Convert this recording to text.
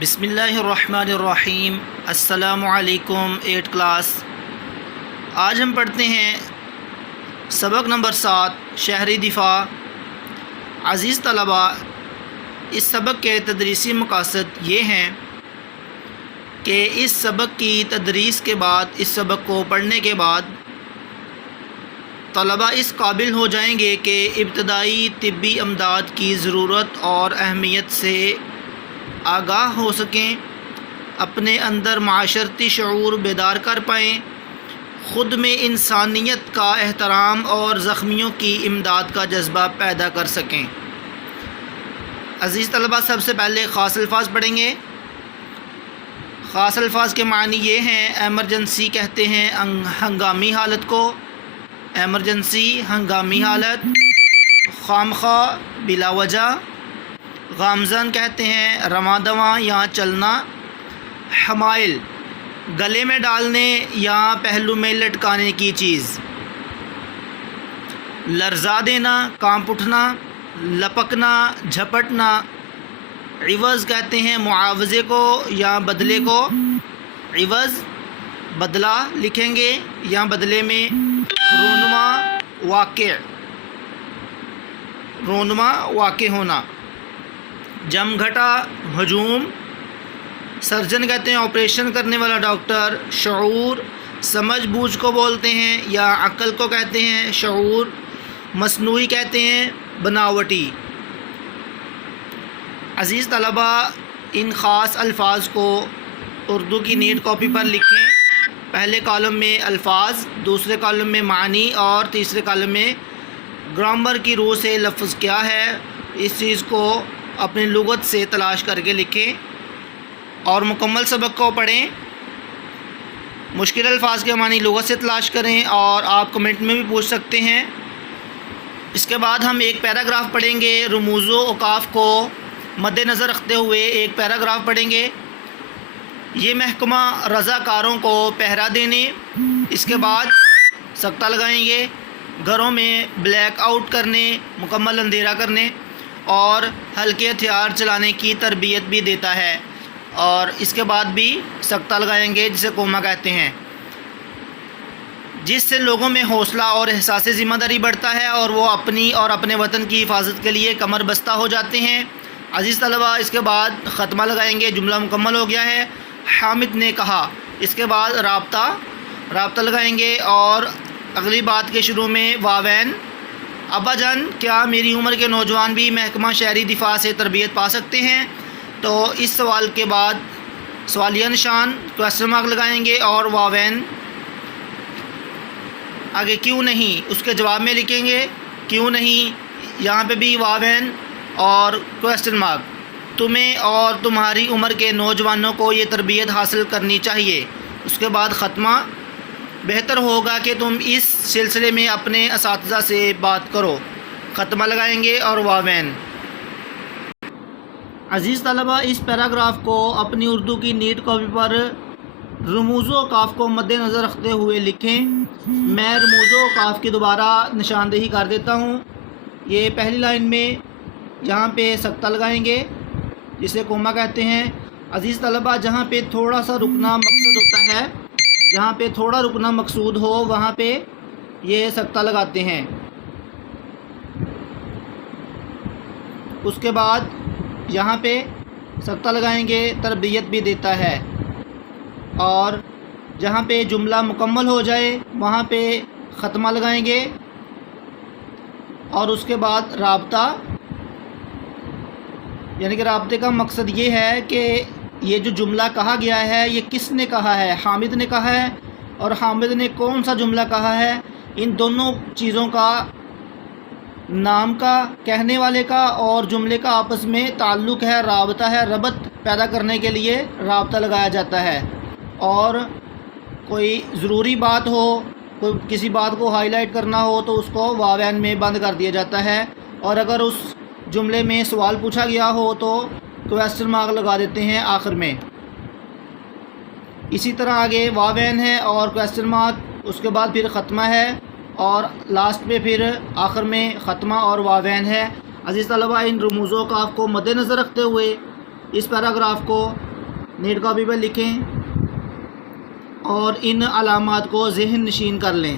بسم اللہ الرحمن الرحیم۔ السلام علیکم 8 کلاس۔ آج ہم پڑھتے ہیں سبق نمبر 7 شہری دفاع۔ عزیز طلباء، اس سبق کے تدریسی مقاصد یہ ہیں کہ اس سبق کی تدریس کے بعد، اس سبق کو پڑھنے کے بعد طلباء اس قابل ہو جائیں گے کہ ابتدائی طبی امداد کی ضرورت اور اہمیت سے آگاہ ہو سکیں، اپنے اندر معاشرتی شعور بیدار کر پائیں، خود میں انسانیت کا احترام اور زخمیوں کی امداد کا جذبہ پیدا کر سکیں۔ عزیز طلباء، سب سے پہلے خاص الفاظ پڑھیں گے۔ خاص الفاظ کے معنی یہ ہیں: ایمرجنسی کہتے ہیں ہنگامی حالت کو، ایمرجنسی ہنگامی حالت، خامخواہ بلا وجہ، غامزن کہتے ہیں رواں دواں یا چلنا، حمائل گلے میں ڈالنے یا پہلو میں لٹکانے کی چیز، لرزا دینا کانپ اٹھنا، لپکنا جھپٹنا، عوض کہتے ہیں معاوضے کو یا بدلے کو، عوض بدلہ لکھیں گے یا بدلے میں، رونما واقع ہونا، جم گھٹا ہجوم، سرجن کہتے ہیں آپریشن کرنے والا ڈاکٹر، شعور سمجھ بوجھ کو بولتے ہیں یا عقل کو کہتے ہیں شعور، مصنوعی کہتے ہیں بناوٹی۔ عزیز طلباء، ان خاص الفاظ کو اردو کی نیٹ کاپی پر لکھیں۔ پہلے کالم میں الفاظ، دوسرے کالم میں معنی اور تیسرے کالم میں گرامر کی روح سے لفظ کیا ہے، اس چیز کو اپنی لغت سے تلاش کر کے لکھیں اور مکمل سبق کو پڑھیں۔ مشکل الفاظ کے معنی لغت سے تلاش کریں اور آپ کمنٹ میں بھی پوچھ سکتے ہیں۔ اس کے بعد ہم ایک پیراگراف پڑھیں گے۔ رموز و اوقاف کو مد نظر رکھتے ہوئے ایک پیراگراف پڑھیں گے۔ یہ محکمہ رضاکاروں کو پہرا دینے، اس کے بعد سکتہ لگائیں گے، گھروں میں بلیک آؤٹ کرنے، مکمل اندھیرا کرنے اور ہلکے ہتھیار چلانے کی تربیت بھی دیتا ہے، اور اس کے بعد بھی سکتہ لگائیں گے جسے کوما کہتے ہیں، جس سے لوگوں میں حوصلہ اور احساس ذمہ داری بڑھتا ہے اور وہ اپنی اور اپنے وطن کی حفاظت کے لیے کمر بستہ ہو جاتے ہیں۔ عزیز طلباء، اس کے بعد ختمہ لگائیں گے، جملہ مکمل ہو گیا ہے۔ حامد نے کہا، اس کے بعد رابطہ لگائیں گے اور اگلی بات کے شروع میں واوین، ابا جان کیا میری عمر کے نوجوان بھی محکمہ شہری دفاع سے تربیت پا سکتے ہیں؟ تو اس سوال کے بعد سوالیہ نشان کوسچن مارک لگائیں گے اور واوین آگے کیوں نہیں اس کے جواب میں لکھیں گے، کیوں نہیں، یہاں پہ بھی واوین اور کوسچن مارک۔ تمہیں اور تمہاری عمر کے نوجوانوں کو یہ تربیت حاصل کرنی چاہیے۔ اس کے بعد ختمہ، بہتر ہوگا کہ تم اس سلسلے میں اپنے اساتذہ سے بات کرو، ختمہ لگائیں گے اور واوین۔ عزیز طلباء، اس پیراگراف کو اپنی اردو کی نیٹ کاپی پر رموز و اوقاف کو مد نظر رکھتے ہوئے لکھیں۔ میں رموز و اوقاف کی دوبارہ نشاندہی کر دیتا ہوں۔ یہ پہلی لائن میں جہاں پہ سکتہ لگائیں گے جسے کوما کہتے ہیں۔ عزیز طلباء، جہاں پہ تھوڑا سا رکنا مقصد ہوتا ہے، جہاں پہ تھوڑا رکنا مقصود ہو وہاں پہ یہ سکتہ لگاتے ہیں۔ اس کے بعد یہاں پہ سکتہ لگائیں گے، تربیت بھی دیتا ہے، اور جہاں پہ جملہ مکمل ہو جائے وہاں پہ ختمہ لگائیں گے اور اس کے بعد رابطہ، یعنی کہ رابطے کا مقصد یہ ہے کہ یہ جو جملہ کہا گیا ہے یہ کس نے کہا ہے، حامد نے کہا ہے، اور حامد نے کون سا جملہ کہا ہے، ان دونوں چیزوں کا، نام کا، کہنے والے کا اور جملے کا آپس میں تعلق ہے، رابطہ ہے، ربط پیدا کرنے کے لیے رابطہ لگایا جاتا ہے۔ اور کوئی ضروری بات ہو، کوئی کسی بات کو ہائی لائٹ کرنا ہو تو اس کو واوین میں بند کر دیا جاتا ہے، اور اگر اس جملے میں سوال پوچھا گیا ہو تو کوسچن مارک لگا دیتے ہیں آخر میں۔ اسی طرح آگے واوین ہے اور کوسچن مارک، اس کے بعد پھر ختمہ ہے اور لاسٹ میں پھر آخر میں ختمہ اور واوین ہے۔ عزیز طلباء، ان رموز و اوقاف کو مد نظر رکھتے ہوئے اس پیراگراف کو نیٹ کاپی پر لکھیں اور ان علامات کو ذہن نشین کر لیں۔